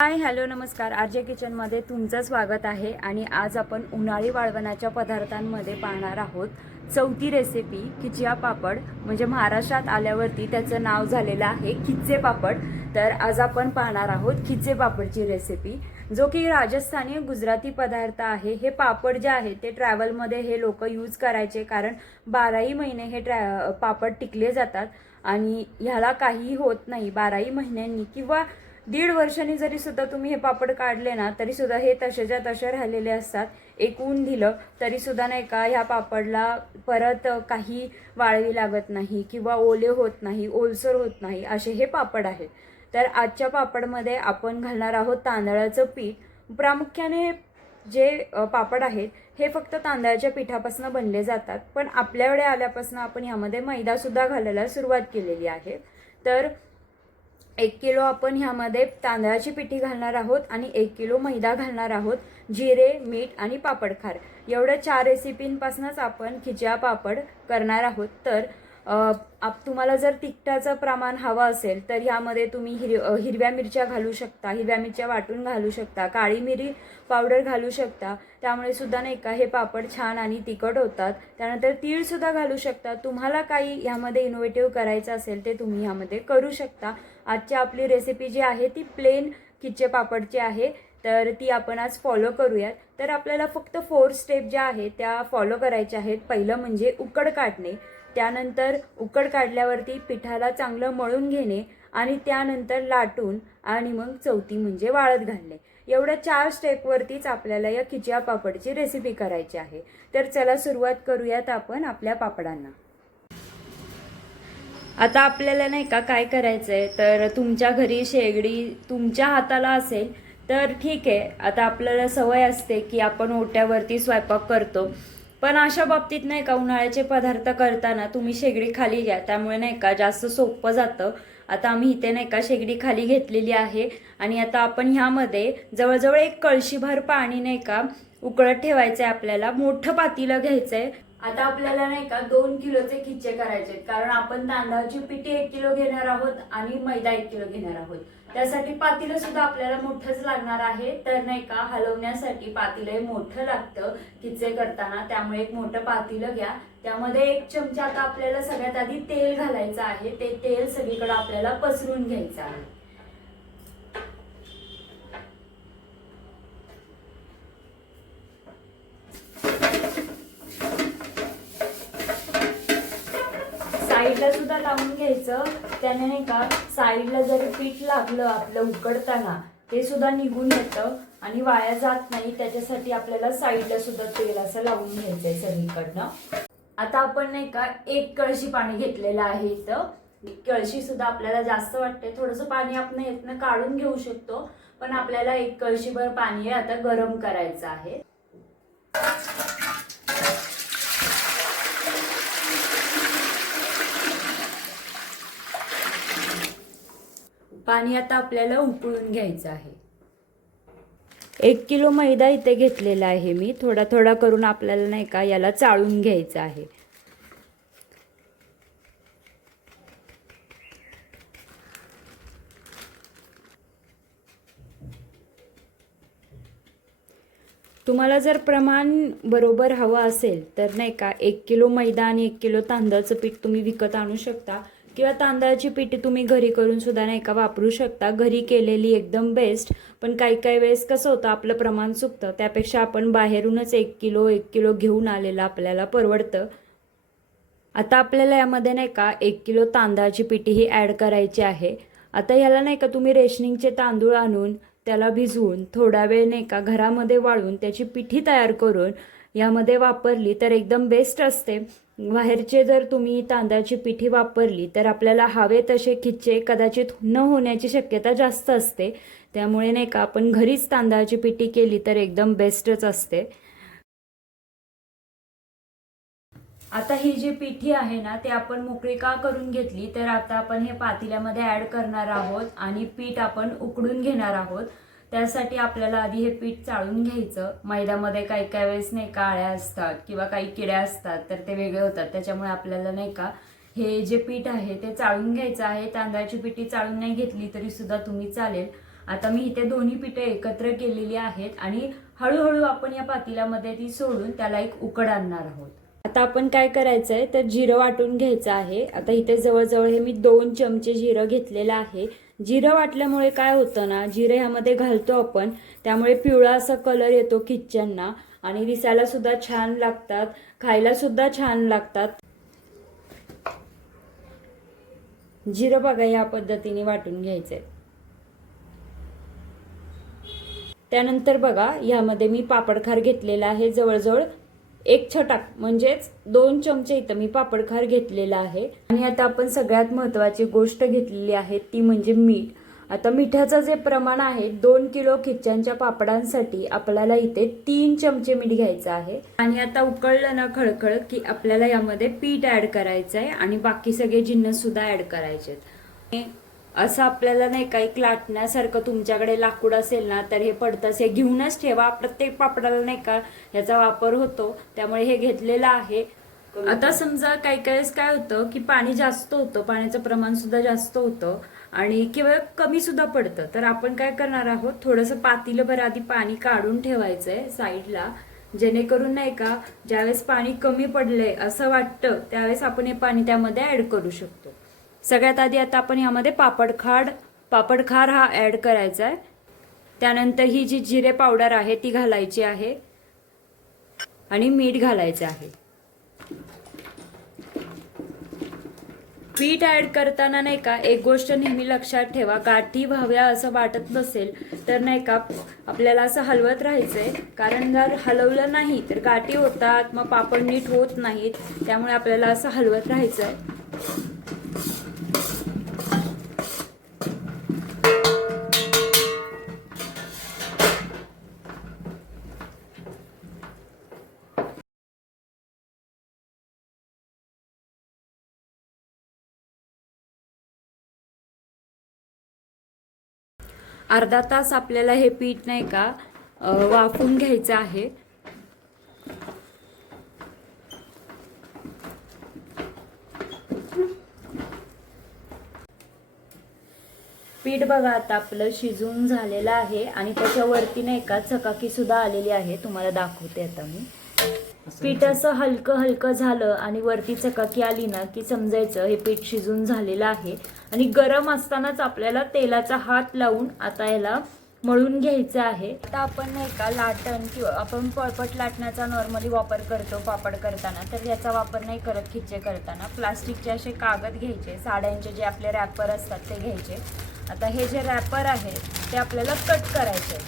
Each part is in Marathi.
हाय हॅलो नमस्कार. आरजे किचनमध्ये तुमचं स्वागत आहे. आणि आज आपण उन्हाळी वाळवणाच्या पदार्थांमध्ये पाहणार आहोत चौथी रेसिपी खिचिया पापड. म्हणजे महाराष्ट्रात आल्यावरती त्याचं नाव झालेलं आहे खिचे पापड. तर आज आपण पाहणार आहोत खिचे पापडची रेसिपी, जो की राजस्थानी गुजराती पदार्थ आहे. हे पापड जे आहे ते ट्रॅव्हलमध्ये हे लोक यूज करायचे, कारण 12ही महिने हे पापड टिकले जातात आणि ह्याला काहीही होत नाही. 12ही महिन्यांनी किंवा 1.5 वर्षांनी जरी सुद्धा तुम्ही हे पापड काढले ना तरी सुद्धा हे तसेच्या तसे राहिलेले असतात. एक ऊन दिलं तरी सुद्धा नाही का ह्या पापडला परत काही वाळवी लागत नाही किंवा ओले होत नाही, ओलसर होत नाही, असे हे पापड आहेत. तर आजच्या पापडमध्ये आपण घालणार आहोत तांदळाचं पीठ. प्रामुख्याने जे पापड आहेत हे फक्त तांदळाच्या पिठापासून बनले जातात, पण आपल्याकडे आल्यापासून आपण यामध्ये मैदा सुद्धा घालायला सुरुवात केलेली आहे. तर 1 किलो आपण ह्यामध्ये तांदळाची पिठी घालणार आहोत आणि 1 किलो मैदा घालणार आहोत. जिरे, मीठ आणि पापड खार एवढ्या 4 रेसिपींपासूनच आपण खिचिया पापड करणार आहोत. तर तुम्हाला जर तिखटाचं प्रमाण हवं असेल तर ह्यामध्ये तुम्ही हिरव्या मिरच्या घालू शकता, हिरव्या मिरच्या वाटून घालू शकता, काळी मिरी पावडर घालू शकता. त्यामुळे सुद्धा नाही का हे पापड छान आणि तिखट होतात. त्यानंतर तीळ सुद्धा घालू शकता. तुम्हाला काही ह्यामध्ये इनोव्हेटिव्ह करायचं असेल ते तुम्ही ह्यामध्ये करू शकता. आजची आपली रेसिपी जी आहे ती प्लेन खिचे पापडची आहे, तर ती आपण आज फॉलो करूयात. तर आपल्याला फक्त 4 स्टेप ज्या आहेत त्या फॉलो करायच्या आहेत. पहिलं म्हणजे उकड काढणे, त्यानंतर उकड काढल्यावरती पिठाला चांगलं मळून घेणे आणि त्यानंतर लाटून, आणि मग चौथी म्हणजे वाळत घालणे. एवढ्या 4 स्टेपवरतीच आपल्याला या खिचिया पापडची रेसिपी करायची आहे. तर चला सुरुवात करूयात आपण आपल्या पापडांना. आता आपल्याला नाही का काय करायचं आहे, तर तुमच्या घरी शेगडी तुमच्या हाताला असेल तर ठीक आहे. आता आपल्याला सवय असते की आपण ओट्यावरती स्वयंपाक करतो, पण अशा बाबतीत नाही का उन्हाळ्याचे पदार्थ करताना तुम्ही शेगडी खाली घ्या, त्यामुळे नाही का जास्त सोपं जातं. आता आम्ही इथे नाही का शेगडी खाली घेतलेली आहे आणि आता आपण ह्यामध्ये जवळजवळ 1 कळशीभर पाणी नाही का उकळत ठेवायचं आहे. आपल्याला मोठं पातेलं घ्यायचं आहे. आता आपल्याला नाही का 2 किलोचे खिचे करायचे, कारण आपण तांदळाची पिठी 1 किलो घेणार आहोत आणि मैदा 1 किलो घेणार आहोत. त्यासाठी पातेलं सुद्धा आपल्याला मोठंच लागणार आहे. तर नाही का हलवण्यासाठी पातेलं मोठं लागतं खिचे करताना, त्यामुळे एक मोठं पातेलं घ्या. त्यामध्ये 1 चमचा आता आपल्याला सगळ्यात आधी तेल घालायचं आहे. ते तेल सगळीकडे आपल्याला पसरून घ्यायचं आहे. साईडला सुद्धा लावून घ्यायचं. त्याने नाही का साईडला जरी पीठ लागलं आपलं उकडताना ते सुद्धा निघून येतं आणि वाया जात नाही. त्याच्यासाठी आपल्याला साईडला सुद्धा तेल असं लावून घ्यायचंय सगळीकडनं. आता आपण नाही का 1 कळशी पाणी घेतलेलं आहे. इथं कळशी सुद्धा आपल्याला जास्त वाटते, थोडंसं पाणी आपण यातनं काढून घेऊ शकतो, पण आपल्याला 1 कळशीभर पाणी आता गरम करायचं आहे. पाणी आता आपल्याला उकळून घ्यायचं आहे. 1 किलो मैदा इथे घेतलेला आहे मी. थोडा थोडा करून आपल्याला नाही का याला चाळून घ्यायचं आहे. तुम्हाला जर प्रमाण बरोबर हवं असेल तर नाही का 1 किलो मैदा आणि 1 किलो तांदळाचं पीठ तुम्ही विकत आणू शकता, किंवा तांदळाची पिठी तुम्ही घरी करून सुद्धा नाही का वापरू शकता. घरी केलेली एकदम बेस्ट. पण काही वेळेस कसं होतं आपलं प्रमाण चुकतं, त्यापेक्षा आपण बाहेरूनच 1 किलो घेऊन आलेलं आपल्याला परवडतं. आता आपल्याला यामध्ये नाही का 1 किलो तांदळाची पिठी ही ॲड करायची आहे. आता याला नाही का तुम्ही रेशनिंगचे तांदूळ आणून त्याला भिजवून थोडा वेळ नाही का घरामध्ये वाळून त्याची पिठी तयार करून यामध्ये वापरली तर एकदम बेस्ट असते. बाहेरचे जर तुम्ही तांदळाची पिठी वापरली तर आपल्याला हवे तसे खिचे कदाचित न होण्याची शक्यता जास्त असते. त्यामुळे नाही का आपण घरीच तांदळाची पिठी केली तर एकदम बेस्टच असते. आता ही जी पिठी आहे ना ते आपण मोकळी का करून घेतली, तर आता आपण हे पातेल्यामध्ये ॲड करणार आहोत आणि पीठ आपण उकडून घेणार आहोत. त्यासाठी आपल्याला आधी हे पीठ चाळून घ्यायचं. मैद्यामध्ये काही वेळेस नाही का आळ्या असतात किंवा काही किड्या असतात, तर ते वेगळे होतात. त्याच्यामुळे आपल्याला नाही का हे जे पीठ आहे ते चाळून घ्यायचं आहे. तांदळाची पिठी चाळून नाही घेतली तरी सुद्धा तुम्ही चालेल. आता मी इथे दोन्ही पिठे एकत्र केलेली आहेत आणि हळूहळू आपण या पातेल्यामध्ये ती सोडून त्याला एक उकड आणणार आहोत. आता आपण काय करायचंय तर जिरं वाटून घ्यायचं आहे. आता इथे जवळजवळ हे मी 2 चमचे जिरं घेतलेलं आहे. जिरं वाटल्यामुळे काय होतं ना, जिरं ह्यामध्ये घालतो आपण त्यामुळे पिवळा असा कलर येतो खिच्च्यांना आणि दिसायला सुद्धा छान लागतात, खायला सुद्धा छान लागतात. जिरं बघा या पद्धतीने वाटून घ्यायचंय. त्यानंतर बघा यामध्ये मी पापडखार घेतलेला आहे, जवळजवळ 1 छटाक म्हणजेच 2 चमचे इथं मी पापडखार घेतलेला आहे. आणि आता आपण सगळ्यात महत्त्वाची गोष्ट घेतलेली आहे ती म्हणजे मीठ. आता मिठाचं जे प्रमाण आहे 2 किलो खिच्च्यांच्या पापडांसाठी आपल्याला इथे 3 चमचे मीठ घ्यायचं आहे. आणि आता उकळलं ना खळखळ की आपल्याला यामध्ये पीठ ऍड करायचं आहे आणि बाकी सगळे जिन्नस सुद्धा ऍड करायचे आहेत. असं आपल्याला नाही का एक लाटण्यासारखं तुमच्याकडे लाकूड असेल ना तर हे पडतंच, हे घेऊनच ठेवा. प्रत्येक पापडाला नाही का ह्याचा वापर होतो त्यामुळे हे घेतलेलं आहे. आता समजा काही वेळेस काय होतं की पाणी जास्त होतं, पाण्याचं प्रमाण सुद्धा जास्त होतं आणि किंवा कमी सुद्धा पडतं, तर आपण काय करणार आहोत थोडंसं पातेलभर आधी पाणी काढून ठेवायचंय साईडला, जेणेकरून नाही का ज्यावेळेस पाणी कमी पडलंय असं वाटतं त्यावेळेस आपण हे पाणी त्यामध्ये ऍड करू शकतो. सगळ्यात आधी आता आपण यामध्ये पापडखार हा ऍड करायचा आहे. त्यानंतर ही जी जिरे पावडर आहे ती घालायची आहे आणि मीठ घालायचं आहे. पीठ ऍड करताना नाही का एक गोष्ट नेहमी लक्षात ठेवा, गाठी व्हाव्या असं वाटत नसेल तर नाही का आपल्याला असं हलवत राहायचंय, कारण जर हलवलं नाही तर गाठी होतात, मग पापड नीट होत नाहीत. त्यामुळे आपल्याला असं हलवत राहायचंय. अर्धा तास आपल्याला हे पीठ नाही का वाफून घ्यायचं आहे. पीठ बघा आता आपलं शिजून झालेलं आहे आणि त्याच्यावरती नाही का चकाकी सुद्धा आलेली आहे, तुम्हाला दाखवते आता मी. पीठ असं हलकं हलकं झालं आणि वरती चकाकी आली ना की समजायचं हे पीठ शिजून झालेलं आहे. आणि गरम असतानाच आपल्याला तेलाचा हात लावून आता याला मळून घ्यायचं आहे. आता आपण नाही का लाटण किंवा आपण पळपट लाटण्याचा नॉर्मली वापर करतो पापड करताना, तर याचा वापर नाही करत खिच्चे करताना. प्लास्टिकचे असे कागद घ्यायचे, साड्यांचे जे आपले रॅपर असतात ते घ्यायचे. आता हे जे रॅपर आहे ते आपल्याला कट करायचे,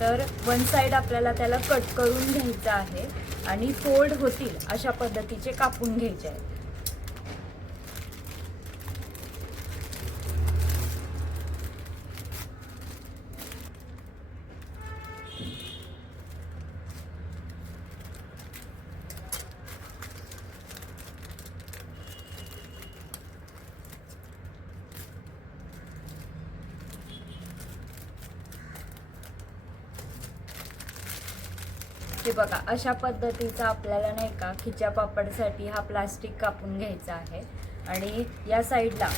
तर वन साईड आपल्याला त्याला कट करून घ्यायचं आहे आणि फोल्ड होतील अशा पद्धतीचे कापून घ्यायचे आहे. हे बघा अशा पद्धतीचा आपल्याला नाही का खिच्या पापडसाठी हा प्लास्टिक कापून घ्यायचा आहे. आणि या साईडला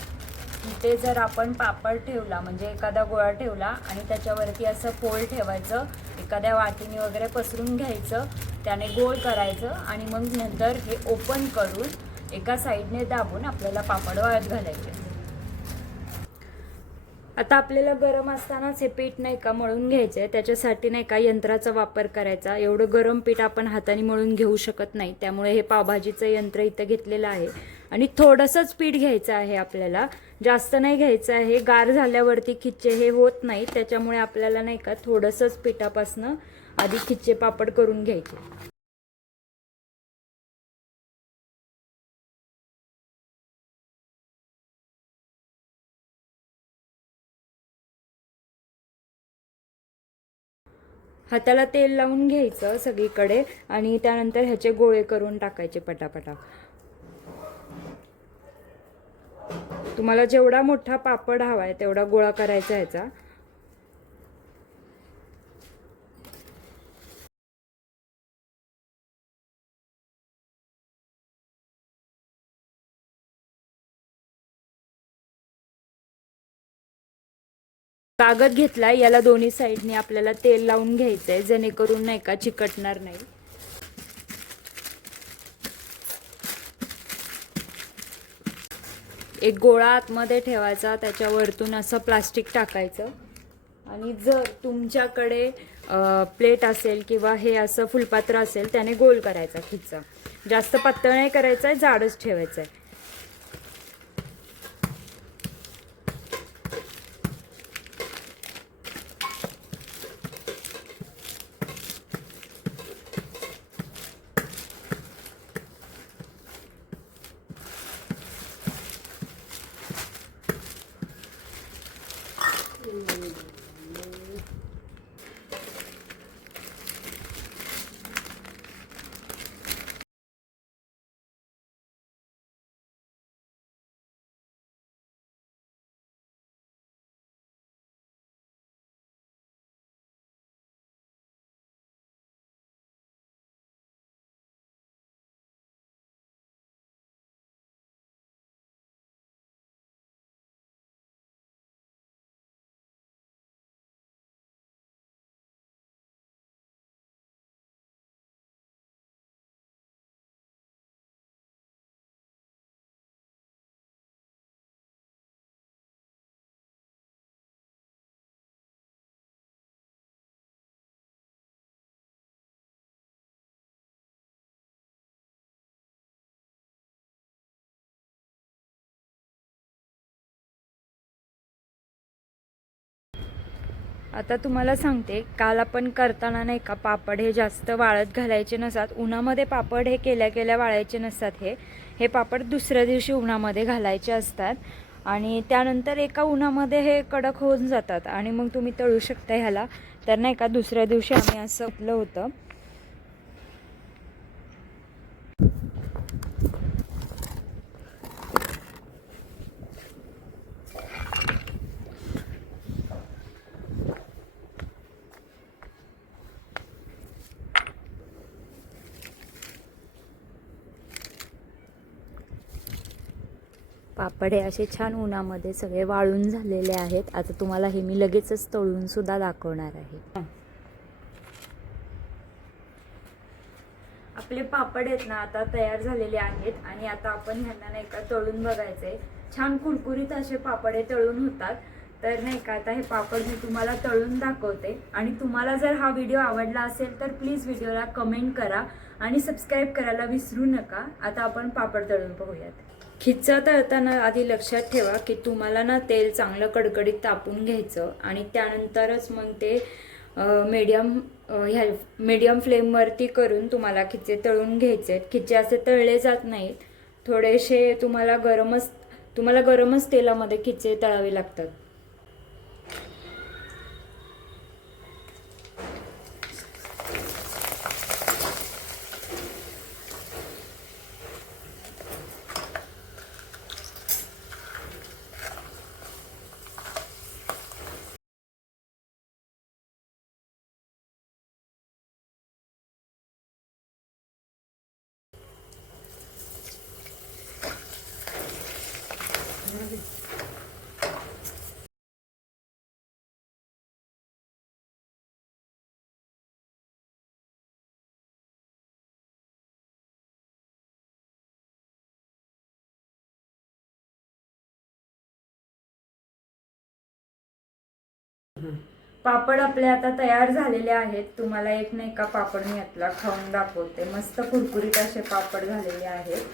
इथे जर आपण पापड ठेवला म्हणजे एखादा गोळा ठेवला आणि त्याच्यावरती असं फोल्ड ठेवायचं, एखाद्या वाटीने वगैरे पसरून घ्यायचं, त्याने गोल करायचं आणि मग नंतर हे ओपन करून एका साईडने दाबून आपल्याला पापड वाळत घालायचे. आता आपल्याला गरम असतानाच हे पीठ नाही का मळून घ्यायचं आहे. त्याच्यासाठी नाही का यंत्राचा वापर करायचा. एवढं गरम पीठ आपण हाताने मळून घेऊ शकत नाही, त्यामुळे हे पावभाजीचं यंत्र इथं घेतलेलं आहे. आणि थोडंसंच पीठ घ्यायचं आहे आपल्याला, जास्त नाही घ्यायचं आहे. गार झाल्यावरती खिच्चे हे होत नाही, त्याच्यामुळे आपल्याला नाही का थोडंसंच पिठापासनं आधी खिच्चे पापड करून घ्यायचे. हाताला तेल लावून घ्यायचं सगळीकडे आणि त्यानंतर ह्याचे गोळे करून टाकायचे पटापटा. तुम्हाला जेवढा मोठा पापड हवा आहे तेवढा गोळा करायचा ह्याचा. कागद घेतला, याला दोन्ही साईडने आपल्याला तेल लावून घ्यायचं आहे जेणेकरून नाही का चिकटणार नाही. एक गोळा आतमध्ये ठेवायचा, त्याच्यावरतून असं प्लास्टिक टाकायचं आणि जर तुमच्याकडे प्लेट असेल किंवा हे असं फुलपात्र असेल त्याने गोल करायचा खिच्चा. जास्त पातळ नाही करायचं आहे, जाडच ठेवायचं आहे. आता तुम्हाला सांगते, काल आपण करताना नाही का पापड हे जास्त वाळत घालायचे नसतात. उन्हामध्ये पापड हे केल्या वाळायचे नसतात. हे पापड दुसऱ्या दिवशी उन्हामध्ये घालायचे असतात आणि त्यानंतर एका उन्हामध्ये हे कडक होऊन जातात आणि मग तुम्ही तळू शकता ह्याला. तर नाही का दुसऱ्या दिवशी आम्ही असं आपलं होतं. पापड हे असे छान उन्हामध्ये सगळे वाळून झालेले आहेत. आता तुम्हाला हे मी लगेचच तळून सुद्धा दाखवणार आहे. आपले पापड आहेत ना आता तयार झालेले आहेत आणि आता आपण ह्यांना नाही का तळून बघायचे. छान कुरकुरीत असे पापड हे तळून होतात. तर नाही का आता हे पापड मी तुम्हाला तळून दाखवते आणि तुम्हाला जर हा व्हिडिओ आवडला असेल तर प्लीज व्हिडिओला कमेंट करा आणि सबस्क्राईब करायला विसरू नका. आता आपण पापड तळून बघूयात. खिच्चा तळताना आधी लक्षात ठेवा की तुम्हाला ना तेल चांगलं कडकडीत तापून घ्यायचं आणि त्यानंतरच मग ते मीडियम फ्लेमवरती करून तुम्हाला खिच्चे तळून घ्यायचे. खिच्चे असे तळले जात नाहीत, थोडेसे तुम्हाला गरमच तेलामध्ये खिच्चे तळावे लागतात. पापड आपले आता तयार झालेले आहेत. तुम्हाला एक नाही का पापड मी यातला खाऊन दाखवते. मस्त कुरकुरीत असे पापड झालेले आहेत.